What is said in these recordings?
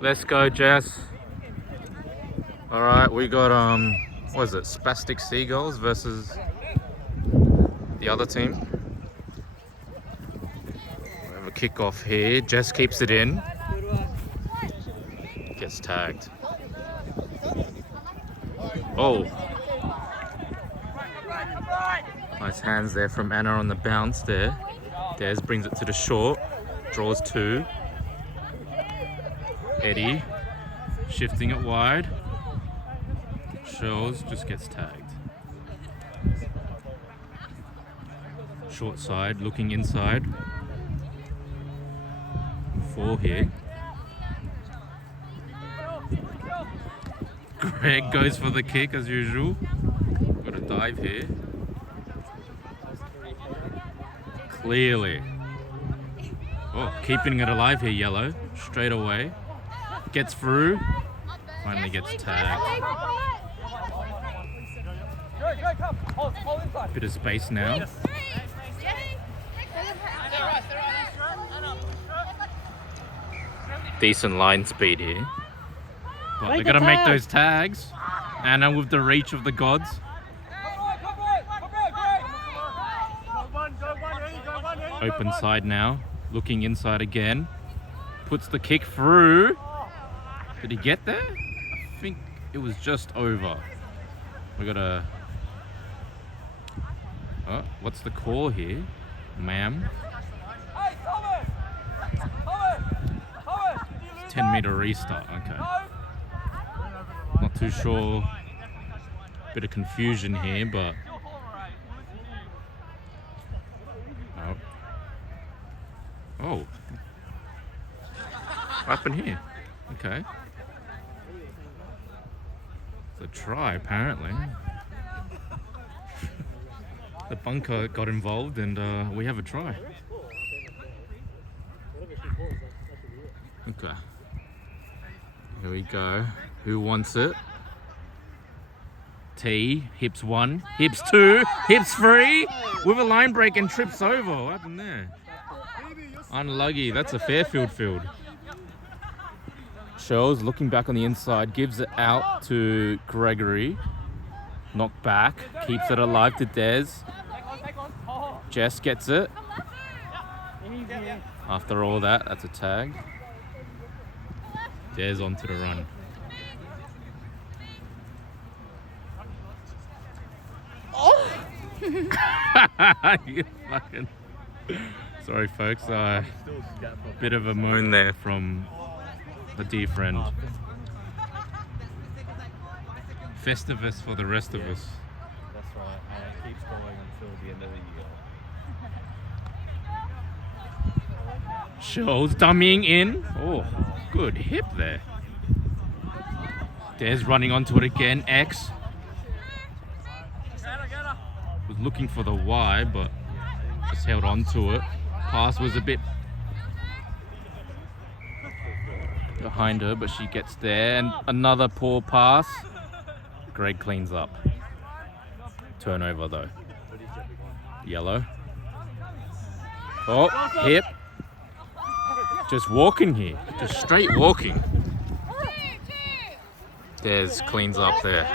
Let's go, Jess. All right, we got what is it? Spastic Seagulls versus the other team. We have a kickoff here. Jess keeps it in. Gets tagged. Oh. Nice hands there from Anna on the bounce there. Des brings it to the short. Draws two. Eddie shifting it wide. Shows, just gets tagged. Short side, looking inside. 4 here. Greg goes for the kick as usual. Got a dive here. Clearly. Oh, keeping it alive here, Yellow. Straight away. Gets through. Finally gets tagged. Bit of space now. Decent line speed here. But they're going to make those tags. Anna with the reach of the gods. Open side now. Looking inside again. Puts the kick through. Did he get there? I think it was just over. We got a... Oh, what's the call here, ma'am? 10-meter restart, okay. Not too sure. Bit of confusion here, but... Oh. Oh. What happened here? Okay. It's a try, apparently. The bunker got involved and we have a try. Okay. Here we go. Who wants it? T, hips 1, hips 2, hips 3, with a line break and trips over. What happened there? Unlucky, that's a Fairfield field. Shows, looking back on the inside, gives it out to Gregory. Knocked back, keeps it alive to Des. Jess gets it. After all that, that's a tag. Des onto the run. Oh! You fucking... Sorry, folks. Bit of a moan there from a dear friend. Festivus for the rest of us. That's right, and it keeps going until the end of the year. Shows dummying in. Oh, good hip there. Des running onto it again. X was looking for the Y, but just held on to it. Pass was a bit behind her, but she gets there. And another poor pass. Greg cleans up. Turnover though. Yellow. Oh, hip. Just walking here. Just straight walking. Des cleans up there.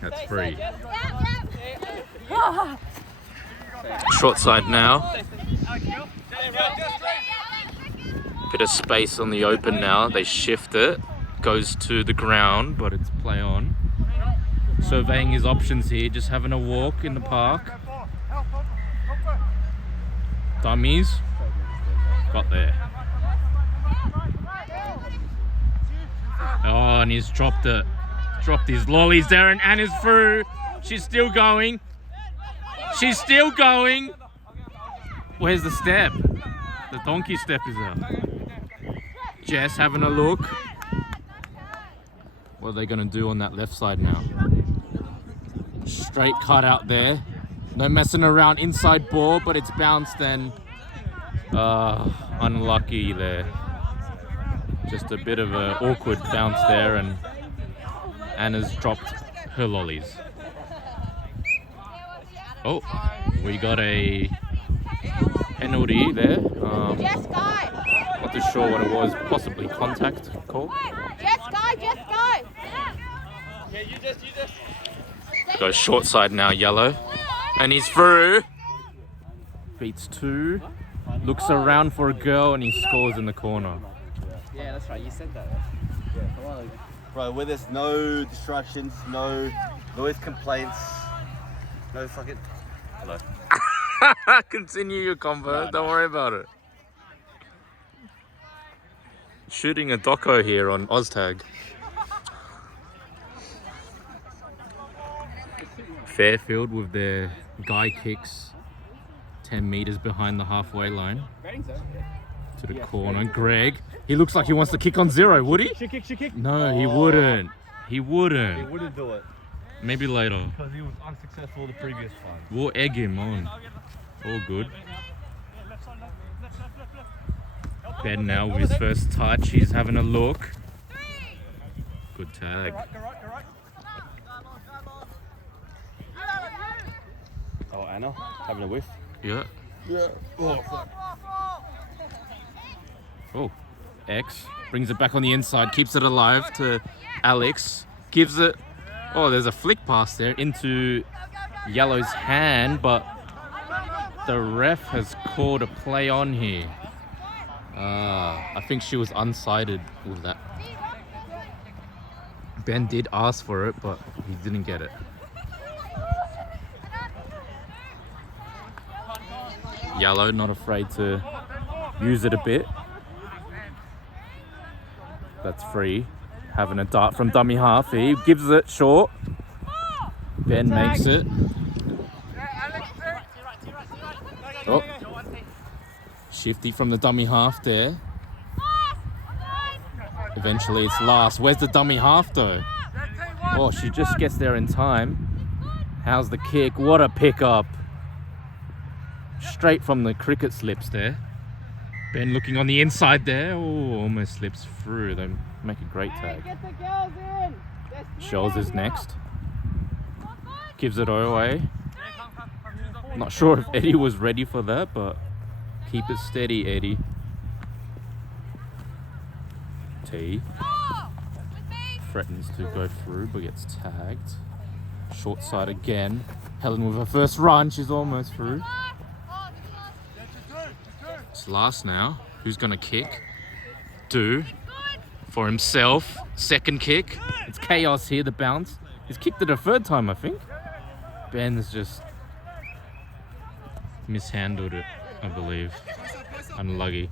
That's free. Short side now. Bit of space on the open now. They shift it. Goes to the ground, but it's play on. Surveying his options here. Just having a walk in the park. Dummies. Got there. Oh, and he's dropped it. Dropped his lollies there, and Anna's through. She's still going. She's still going. Where's the step? The donkey step is out. Jess having a look. What are they going to do on that left side now? Straight cut out there. No messing around, inside ball, but it's bounced and unlucky there. Just a bit of an awkward bounce there, and Anna's dropped her lollies. Oh, we got a penalty there. Just go. Not too sure what it was. Possibly contact call. Just go. Just go. Yeah, you just. Goes short side now, yellow. And he's through. Beats two. Looks around for a girl and he scores in the corner. Yeah, that's right. You said that. Yeah, come on. Bro, where there's no distractions, no noise complaints, no fucking. Hello. Continue your convo. Don't worry about it. Shooting a doco here on Oztag. Fairfield with their guy kicks 10 meters behind the halfway line to the corner. Greg, he looks like he wants to kick on zero, would he? Should kick. No, he wouldn't. He wouldn't. He wouldn't do it Maybe later. because he was unsuccessful the previous time. We'll egg him on. All good. Ben now with his first touch. He's having a look. Good tag. Oh, Anna, having a whiff. Yeah. Yeah. Oh, fuck. Oh, X brings it back on the inside, keeps it alive to Alex. Gives it. Oh, there's a flick pass there into Yellow's hand, but the ref has called a play on here. I think she was unsighted with that. Ben did ask for it, but he didn't get it. Yellow, not afraid to use it a bit. That's free. Having a dart from dummy half. He gives it short. Ben makes it. Oh. Shifty from the dummy half there. Eventually it's last. Where's the dummy half though? Oh, she just gets there in time. How's the kick? What a pickup. Straight from the cricket slips there. Ben looking on the inside there. Oh, almost slips through. They make a great tag. Shells is next. Gives it away. Not sure if Eddie was ready for that, but keep it steady, Eddie. T. Threatens to go through, but gets tagged. Short side again. Helen with her first run. She's almost through. It's last now. Who's going to kick? Do. For himself. Second kick. It's chaos here, the bounce. He's kicked it a third time, I think. Ben's just mishandled it, I believe. Unlucky.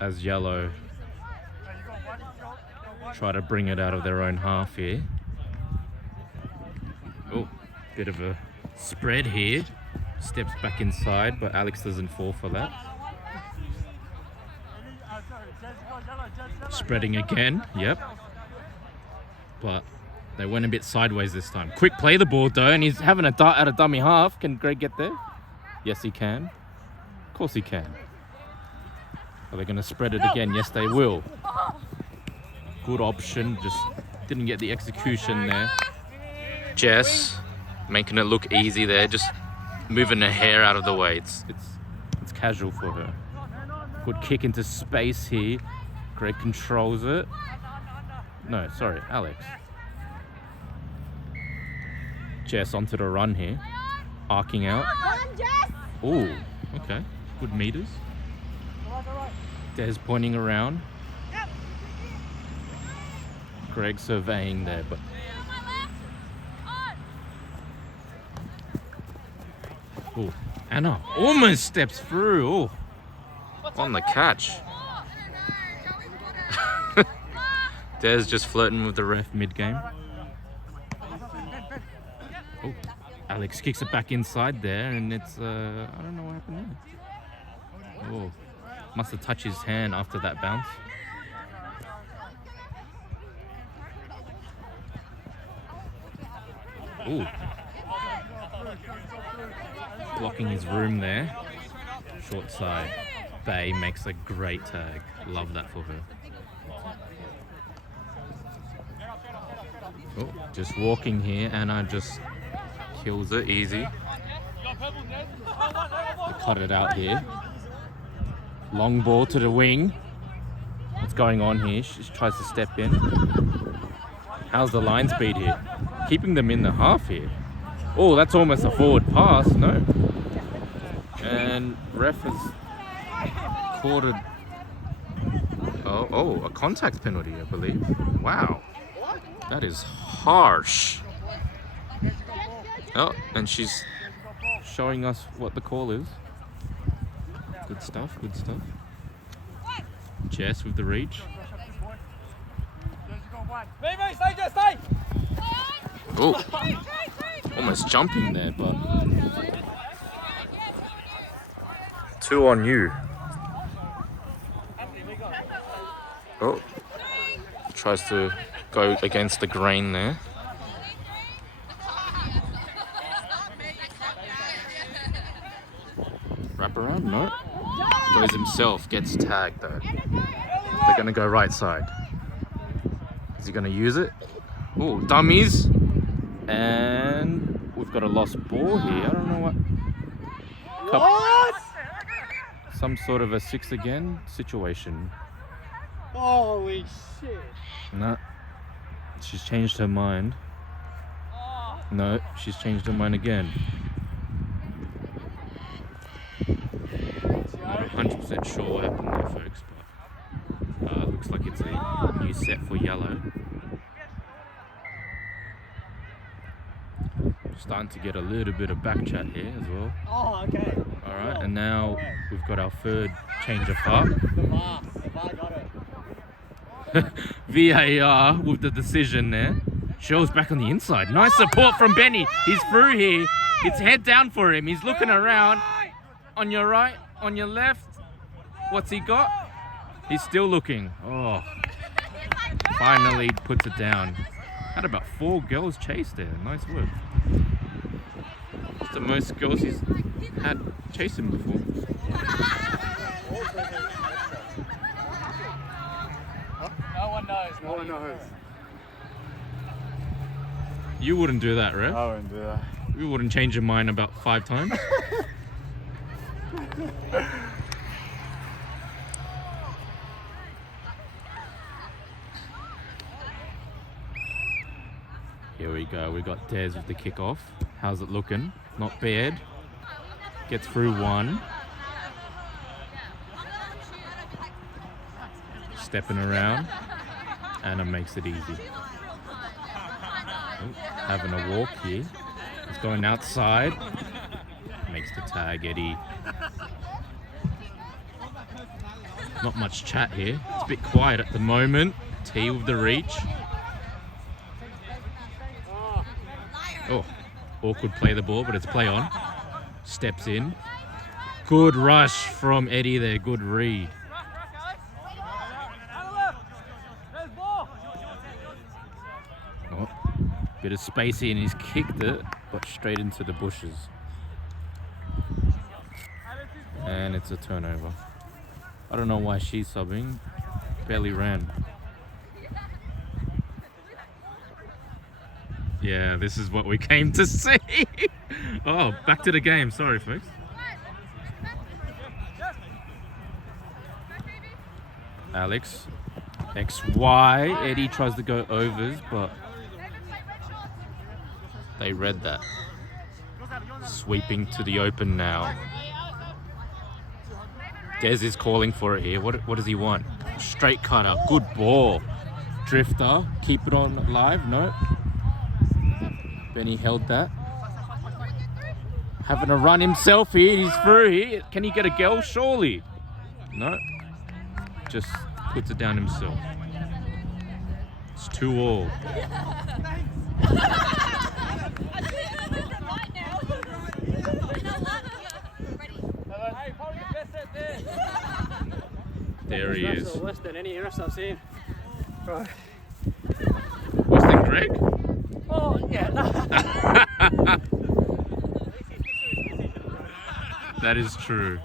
As Yellow try to bring it out of their own half here. Oh, bit of a spread here. Steps back inside, but Alex doesn't fall for that. Spreading again, yep. But they went a bit sideways this time. Quick play the ball though, and he's having a dart out of dummy half. Can Greg get there? Yes, he can. Of course he can. Are they going to spread it again? Yes, they will. Good option, just didn't get the execution there. Jess making it look easy there, just moving her hair out of the way. It's casual for her. Good kick into space here. Greg controls it. No, sorry, Alex. Jess onto the run here. Arcing out. Oh, okay. Good meters. Des pointing around. Greg surveying there, but oh, Anna almost steps through. Oh, on the catch. Des just flirting with the ref mid-game. Oh, Alex kicks it back inside there, and it's I don't know what happened there. Oh, must have touched his hand after that bounce. Ooh. Blocking his room there. Short side. Bay makes a great tag. Love that for her. Oh, just walking here, Anna just kills it easy. We cut it out here. Long ball to the wing. What's going on here? She tries to step in. How's the line speed here? Keeping them in the half here. Oh, that's almost a forward pass. No. And ref has called a... Oh, a contact penalty, I believe. Wow. That is harsh. Oh, and she's showing us what the call is. Good stuff, good stuff. Jess with the reach. Oh, almost jumping there, but 2 on you. Oh, tries to go against the grain there. Wrap around? No. Goes himself, gets tagged though. They're gonna go right side. Is he gonna use it? Oh, dummies. And we've got a lost ball here. I don't know what. Some sort of a 6 again situation. Holy shit. No. She's changed her mind. No, she's changed her mind again. Not 100% sure what happened there, folks, but looks like it's a new set for yellow. Starting to get a little bit of back chat here as well. Oh, okay. Alright, and now we've got our third change of heart. The VAR got it. VAR with the decision there. Shell's back on the inside. Nice support from Benny. He's through here. It's head down for him. He's looking around. On your right, on your left. What's he got? He's still looking. Oh. Finally puts it down. Had about 4 girls chased there. Nice work. It's the most girls he's had chase him before. No one knows. No one knows. You wouldn't do that, right? I wouldn't do that. You wouldn't change your mind about 5 times? Here we go. We got Des with the kickoff. How's it looking? Not bad. Gets through 1. Stepping around. Anna makes it easy. Oh, having a walk here. He's going outside. Makes the tag, Eddie. Not much chat here. It's a bit quiet at the moment. T with the reach. Oh, awkward play the ball, but it's play on. Steps in. Good rush from Eddie there. Good read. Oh, bit of space here and he's kicked it, but straight into the bushes. And it's a turnover. I don't know why she's subbing. Barely ran. Yeah, this is what we came to see. Oh, back to the game. Sorry, folks. Alex. XY. Eddie tries to go overs, but they read that. Sweeping to the open now. Des is calling for it here. What does he want? Straight cutter. Good ball. Drifter. Keep it on live. No. Benny held that. Having a run himself here. He's through here. Can he get a girl? Surely. No. Just puts it down himself. It's 2-all. There he is. Worse than any rest I've seen. Right. Worse than Greg? Oh, yeah. That is true.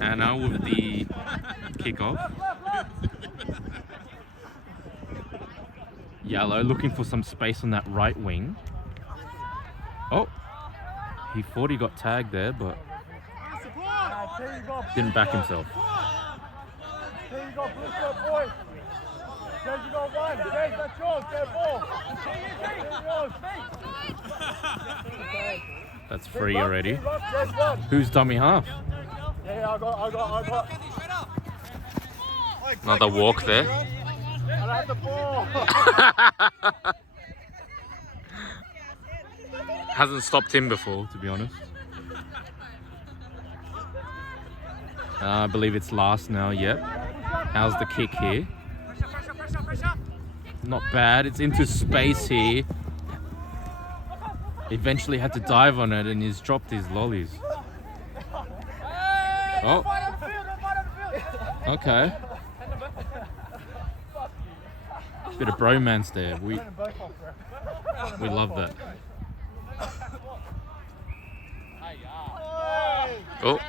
Anna with the kickoff. Yellow looking for some space on that right wing. Oh, he thought he got tagged there, but didn't back himself. That's free already. Who's dummy half? Yeah, I got. Another walk there. I have the ball. Hasn't stopped him before, to be honest. I believe it's last now, yep. How's the kick here? Not bad, it's into space here. Eventually had to dive on it and he's dropped his lollies. Oh. Okay. Bit of bromance there. We love that. Oh.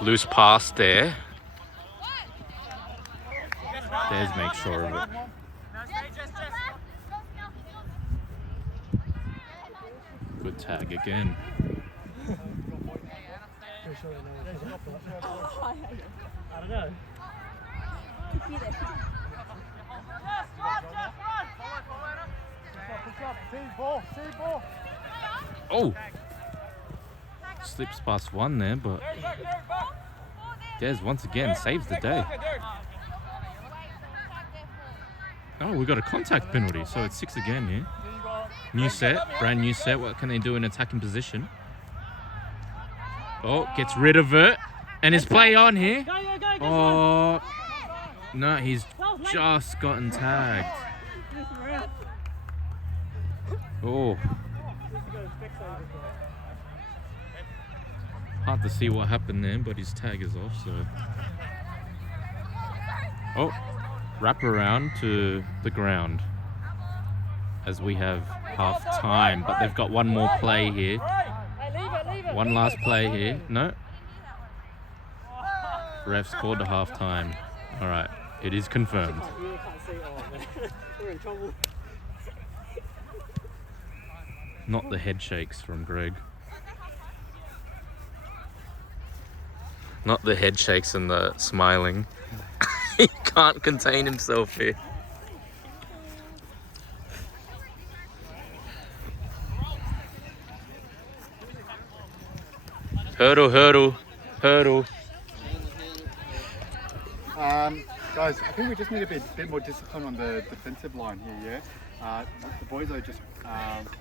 Loose pass there. Des makes sure of it. Good tag again. I don't know. Oh! Slips past one there, but Des once again saves the day. Oh, we got a contact penalty, so it's 6 again here. New set, brand new set. What can they do in attacking position? Oh, gets rid of it. And his play on here. Oh, no, he's just gotten tagged. Oh. Hard to see what happened there, but his tag is off, so. Oh, wrap around to the ground. As we have half time, but they've got one more play here. One last play here. No. Refs called to half time. All right, it is confirmed. We're in trouble. Not the head shakes from Greg. Not the head shakes and the smiling. He can't contain himself here. Hurdle, hurdle, hurdle. Guys, I think we just need a bit more discipline on the defensive line here, yeah? The boys are just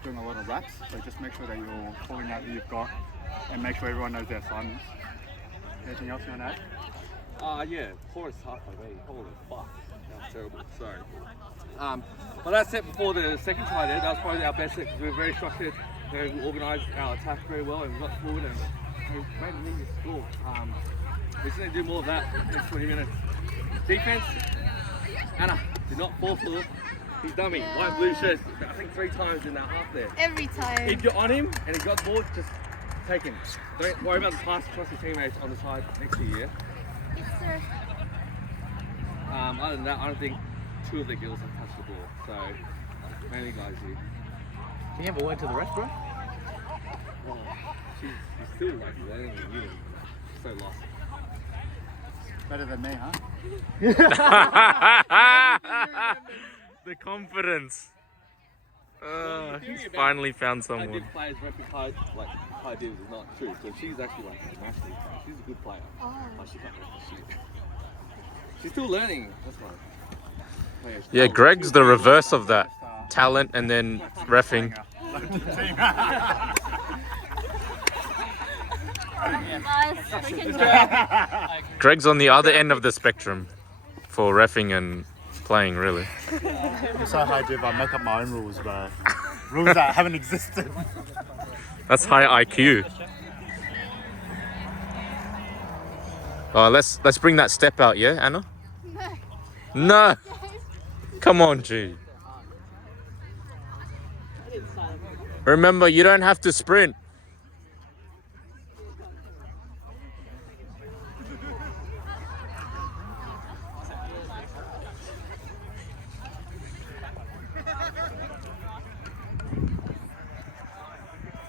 doing a lot of reps, so just make sure that you're calling out who you've got and make sure everyone knows their assignments. Anything else you want to add? Yeah, Horace half away. Holy fuck. That was terrible. Sorry. But that set before the second try there, that was probably our best set because we were very structured, very organised, our attack very well, and we got forward and we made an easy score. We just need to do more of that next 20 minutes. Defense, Anna, do not fall for it. He's dummy. White blue shirt, I think 3 times in that half there. Every time. If you're on him and he got the ball, just take him. Don't worry about the pass, trust your teammates on the side next to you, yeah? Yes, sir. Other than that, I don't think 2 of the girls have touched the ball. So, mainly guys here. Can you have a word to the ref, bro? Oh, she's still like learning and you know, so lost. Better than me, huh? The confidence. He's finally found I someone. did players repping high divs is not true. So she's actually like nationally, she's a good player. Oh. She can't she's still learning. That's why. Yeah, Greg's the reverse of that. Talent and then reffing. Greg's on the other end of the spectrum for reffing and playing, really. I'm so high div, I make up my own rules, bro. Rules that haven't existed. That's high IQ. Let's bring that step out, yeah, Anna? No. Come on, G. Remember, you don't have to sprint.